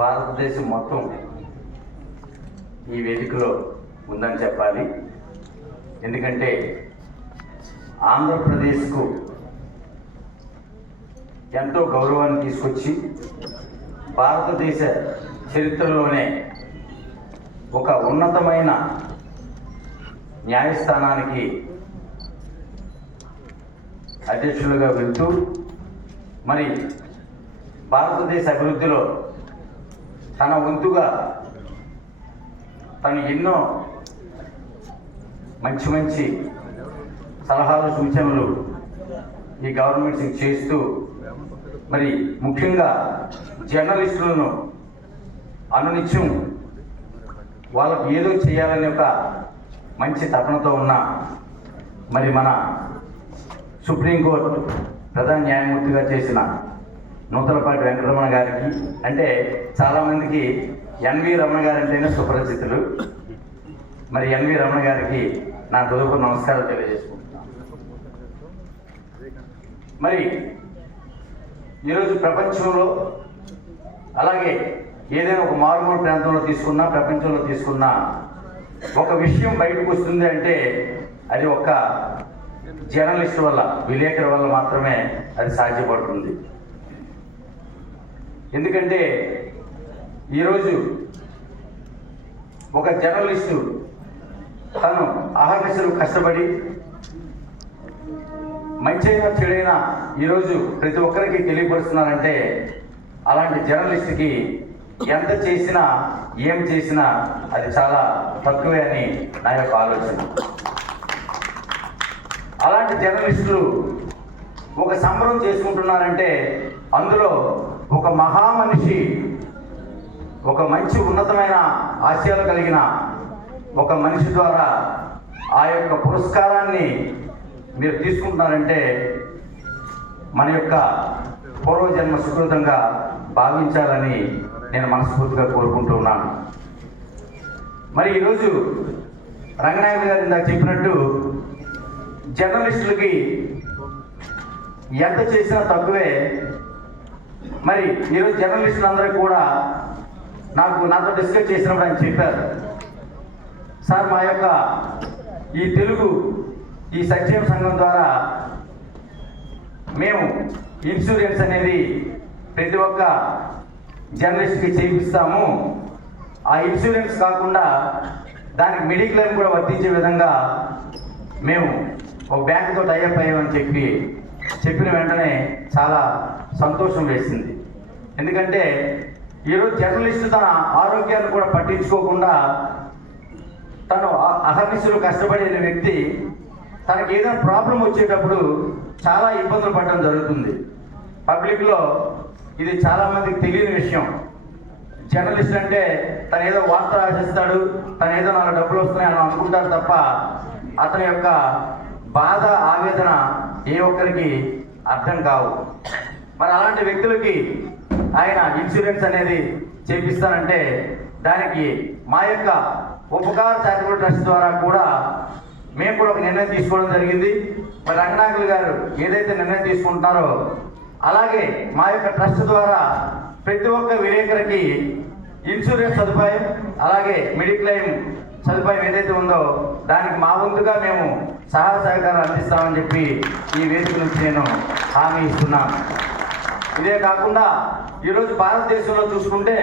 భారతదేశం మొత్తం ఈ వేదికలో ఉందని చెప్పాలి. ఎందుకంటే ఆంధ్రప్రదేశ్కు ఎంతో గౌరవాన్ని తీసుకొచ్చి భారతదేశ చరిత్రలోనే ఒక ఉన్నతమైన న్యాయస్థానానికి అధ్యక్షులుగా వెళ్తూ మరి భారతదేశ అభివృద్ధిలో తన వంతుగా తను ఎన్నో మంచి మంచి సలహాలు సూచనలు ఈ గవర్నమెంట్ చేస్తూ మరి ముఖ్యంగా జర్నలిస్టులను అనునిత్యం వాళ్ళకు ఏదో చేయాలనే ఒక మంచి తపనతో ఉన్న మరి మన సుప్రీంకోర్టు ప్రధాన న్యాయమూర్తిగా చేసిన నూతలపాటి వెంకటరమణ గారికి అంటే చాలామందికి ఎన్వి రమణ గారు అంటేనే సుపరిచితులు. మరి ఎన్వి రమణ గారికి నా హృదయపూర్వక నమస్కారాలు తెలియజేసుకుంటున్నాను. మరి ఈరోజు ప్రపంచంలో అలాగే ఏదైనా ఒక మారుమూల ప్రాంతంలో తీసుకున్నా ప్రపంచంలో తీసుకున్నా ఒక విషయం బయటకు వస్తుంది అంటే అది ఒక జర్నలిస్ట్ వల్ల విలేకరు వల్ల మాత్రమే అది సాధ్యపడుతుంది. ఎందుకంటే ఈరోజు ఒక జర్నలిస్టు తను అహర్నిశలు కష్టపడి మంచైనా చెడైనా ఈరోజు ప్రతి ఒక్కరికి తెలియపరుస్తున్నారంటే అలాంటి జర్నలిస్ట్కి ఎంత చేసినా ఏం చేసినా అది చాలా తక్కువే అని నా యొక్క ఆలోచన. అలాంటి జర్నలిస్టులు ఒక సంబరం చేసుకుంటున్నారంటే అందులో ఒక మహామనిషి ఒక మంచి ఉన్నతమైన ఆశయాలు కలిగిన ఒక మనిషి ద్వారా ఆ యొక్క పురస్కారాన్ని మీరు తీసుకుంటున్నారంటే మన యొక్క పూర్వజన్మ సుకృతంగా భావించాలని నేను మనస్ఫూర్తిగా కోరుకుంటూ ఉన్నాను. మరి ఈరోజు రంగనాయకు గారు ఇందాక చెప్పినట్టు జర్నలిస్టులకి ఎంత చేసినా తక్కువే. మరి ఈరోజు జర్నలిస్టులు అందరూ కూడా నాకు నాతో డిస్కస్ చేసినప్పుడు ఆయన చెప్పారు. సార్ మా యొక్క ఈ తెలుగు ఈ సంక్షేమ సంఘం ద్వారా మేము ఇన్సూరెన్స్ అనేది ప్రతి ఒక్క జర్నలిస్ట్కి చేయిస్తాము. ఆ ఇన్సూరెన్స్ కాకుండా దానికి మెడిక్లైమ్ కూడా వర్తించే విధంగా మేము ఒక బ్యాంకుతో టైఅప్ అయ్యామని చెప్పి చెప్పిన వెంటనే చాలా సంతోషం వేసింది. ఎందుకంటే ఈరోజు జర్నలిస్ట్ తన ఆరోగ్యాన్ని కూడా పట్టించుకోకుండా తను అహర్నిశలు కష్టపడిన వ్యక్తి తనకి ఏదైనా ప్రాబ్లం వచ్చేటప్పుడు చాలా ఇబ్బందులు పడడం జరుగుతుంది. పబ్లిక్లో ఇది చాలామందికి తెలియని విషయం. జర్నలిస్ట్ అంటే తను ఏదో వార్త రాసిస్తాడు తను ఏదో నాలుగు డబ్బులు వస్తున్నాయని అనుకుంటారు తప్ప అతని యొక్క బాధ ఆవేదన ఏ ఒక్కరికి అర్థం కావు. మరి అలాంటి వ్యక్తులకి ఆయన ఇన్సూరెన్స్ అనేది చేపిస్తానంటే దానికి మా యొక్క ఉపకార చారిటబుల్ ట్రస్ట్ ద్వారా కూడా మేము కూడా ఒక నిర్ణయం తీసుకోవడం జరిగింది. మరి రంగనాయకులు గారు ఏదైతే నిర్ణయం తీసుకుంటున్నారో అలాగే మా యొక్క ట్రస్ట్ ద్వారా ప్రతి ఒక్క విలేకరికి ఇన్సూరెన్స్ సదుపాయం అలాగే మెడిక్లెయిమ్ సదుపాయం ఏదైతే ఉందో దానికి మా వంతుగా మేము సహాయ సహకారాలు అందిస్తామని చెప్పి ఈ వేదిక నుంచి నేను హామీ ఇస్తున్నాను. ఇదే కాకుండా ఈరోజు భారతదేశంలో చూసుకుంటే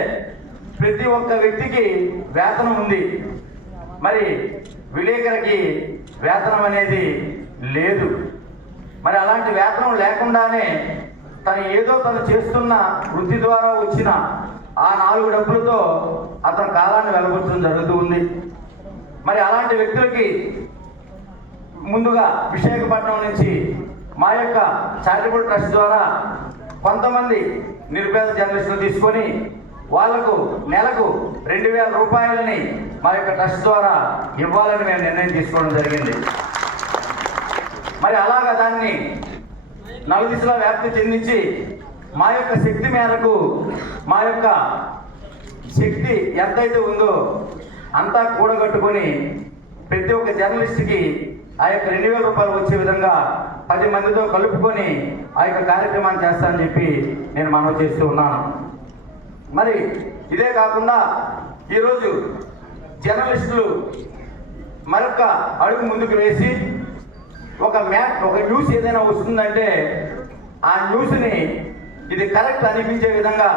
ప్రతి ఒక్క వ్యక్తికి వేతనం ఉంది. మరి విలేకరికి వేతనం అనేది లేదు. మరి అలాంటి వేతనం లేకుండానే తను ఏదో తను చేస్తున్న వృత్తి ద్వారా వచ్చిన ఆ నాలుగు డబ్బులతో అతని కాలాన్ని వెలబుచ్చడం జరుగుతూ ఉంది. మరి అలాంటి వ్యక్తులకి ముందుగా విశాఖపట్నం నుంచి మా యొక్క చారిటబుల్ ట్రస్ట్ ద్వారా కొంతమంది నిరుపేద జర్నలిస్టులు తీసుకొని వాళ్ళకు నెలకు రెండు వేల రూపాయలని మా యొక్క ట్రస్ట్ ద్వారా ఇవ్వాలని మేము నిర్ణయం తీసుకోవడం జరిగింది. మరి అలాగా దాన్ని నలుదిశలా వ్యాప్తి చెందించి మా యొక్క శక్తి మేరకు మా యొక్క శక్తి ఎంతైతే ఉందో అంతా కూడగట్టుకొని ప్రతి ఒక్క జర్నలిస్ట్కి ఆ యొక్క రెండు వేల రూపాయలు వచ్చే విధంగా పది మందితో కలుపుకొని ఆ యొక్క కార్యక్రమాన్ని చేస్తానని చెప్పి నేను మనవి చేస్తూ ఉన్నాను. మరి ఇదే కాకుండా ఈరోజు జర్నలిస్టులు మరొక అడుగు ముందుకు వేసి ఒక మ్యాప్ ఒక న్యూస్ ఏదైనా వస్తుందంటే ఆ న్యూస్ని ఇది కరెక్ట్ అనిపించే విధంగా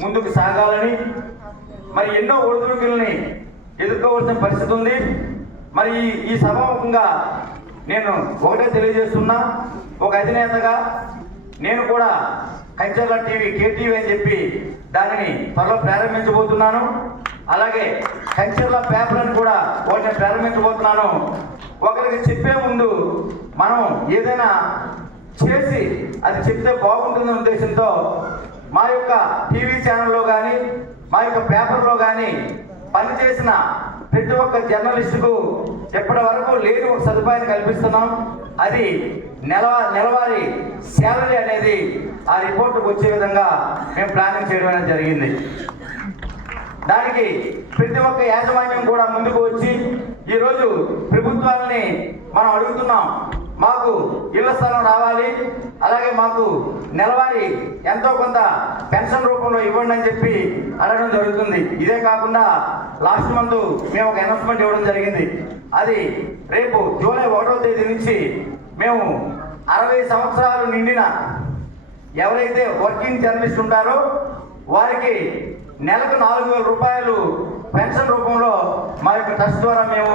ముందుకు సాగాలని మరి ఎన్నో ఒడిదుడుకుల్ని ఎదుర్కోవాల్సిన పరిస్థితి ఉంది. మరి ఈ- సభాముఖంగా నేను ఒకటే తెలియజేస్తున్నా. ఒక అధినేతగా నేను కూడా కంచర్ల టీవీ కేటీవీ అని చెప్పి దానిని త్వరలో ప్రారంభించబోతున్నాను. అలాగే కంచర్ల పేపర్ అని కూడా ఒకటి ప్రారంభించబోతున్నాను. ఒకరికి చెప్పే ముందు మనం ఏదైనా చేసి అది చెప్తే బాగుంటుందనే ఉద్దేశంతో మా యొక్క టీవీ ఛానల్లో కానీ మా యొక్క పేపర్లో కానీ పనిచేసిన ప్రతి ఒక్క జర్నలిస్టుకు ఇప్పటి వరకు లేని ఒక సదుపాయాన్ని కల్పిస్తున్నాం. అది నెల నెలవారీ శాలరీ అనేది ఆ రిపోర్టుకు వచ్చే విధంగా మేము ప్లానింగ్ చేయడం అనేది జరిగింది. దానికి ప్రతి ఒక్క యాజమాన్యం కూడా ముందుకు వచ్చి ఈరోజు ప్రభుత్వాలని మనం అడుగుతున్నాం. మాకు ఇళ్ళ స్థలం రావాలి అలాగే మాకు నెలవారీ ఎంతో కొంత పెన్షన్ రూపంలో ఇవ్వండి అని చెప్పి అడగడం జరుగుతుంది. ఇదే కాకుండా లాస్ట్ మంత్ మేము ఒక అనౌన్స్మెంట్ ఇవ్వడం జరిగింది. అది రేపు జూలై ఒకటో తేదీ నుంచి మేము అరవై సంవత్సరాలు నిండిన ఎవరైతే వర్కింగ్ జర్నలిస్ట్ ఉంటారో వారికి నెలకు నాలుగు వేల రూపాయలు పెన్షన్ రూపంలో మా యొక్క ట్రస్ట్ ద్వారా మేము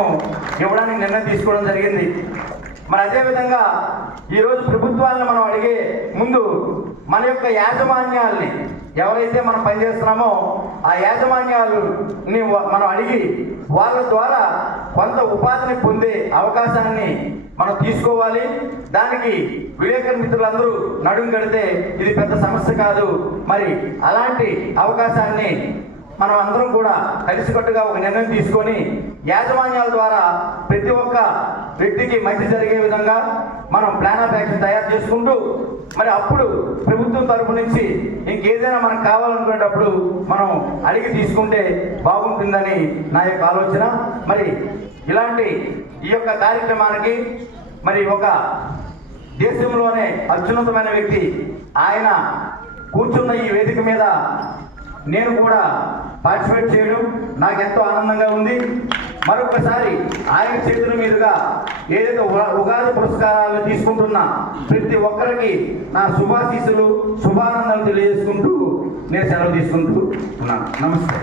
ఇవ్వడానికి నిర్ణయం తీసుకోవడం జరిగింది. మరి అదేవిధంగా ఈరోజు ప్రభుత్వాలను మనం అడిగే ముందు మన యొక్క యాజమాన్యాల్ని ఎవరైతే మనం పనిచేస్తున్నామో ఆ యాజమాన్యాలు మనం అడిగి వాళ్ళ ద్వారా కొంత ఉపాధిని పొందే అవకాశాన్ని మనం తీసుకోవాలి. దానికి విలేకరు మిత్రులందరూ నడుం కడితే ఇది పెద్ద సమస్య కాదు. మరి అలాంటి అవకాశాన్ని మనం అందరం కూడా కలిసికట్టుగా ఒక నిర్ణయం తీసుకొని యాజమాన్యాల ద్వారా ప్రతి ఒక్క వ్యక్తికి మంచి జరిగే విధంగా మనం ప్లాన్ ఆఫ్ యాక్షన్ తయారు చేసుకుంటూ మరి అప్పుడు ప్రభుత్వం తరపు నుంచి ఇంకేదైనా మనకు కావాలనుకునేటప్పుడు మనం అడిగి తీసుకుంటే బాగుంటుందని నా యొక్క ఆలోచన. మరి ఇలాంటి ఈ యొక్క కార్యక్రమానికి మరి ఒక దేశంలోనే అత్యున్నతమైన వ్యక్తి ఆయన కూర్చున్న ఈ వేదిక మీద నేను కూడా పార్టిసిపేట్ చేయడం నాకు ఎంతో ఆనందంగా ఉంది. మరొకసారి ఆయన చేతుల మీదుగా ఏదైతే ఉగా- ఉగాది పురస్కారాలు తీసుకుంటున్న ప్రతి ఒక్కరికి నా శుభాశీస్సులు శుభానందాలు తెలియజేసుకుంటూ నేను సెలవు తీసుకుంటూ ఉన్నాను. నమస్తే.